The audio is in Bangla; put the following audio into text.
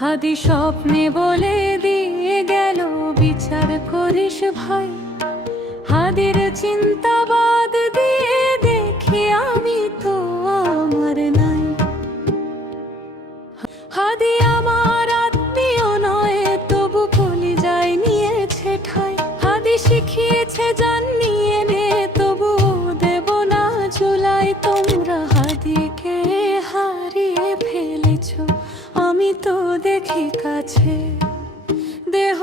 হাদি স্বপ্নে বলে দিয়ে গেল বিচার করিস ভাই। হাদির চিন্তাবাদ দিয়ে দেখি আমি তো আমার নাই। হাদি আমার আত্মীয় নয়, তবু কলিজায় নিয়েছে ঠাই। হাদি শিখিয়েছে জান নিয়ে নে, তবু দেব না ঝুলাই। তোমরা হাদিকে হারিয়ে ফেলেছ, আমি তো দেখি কাছে। দেহ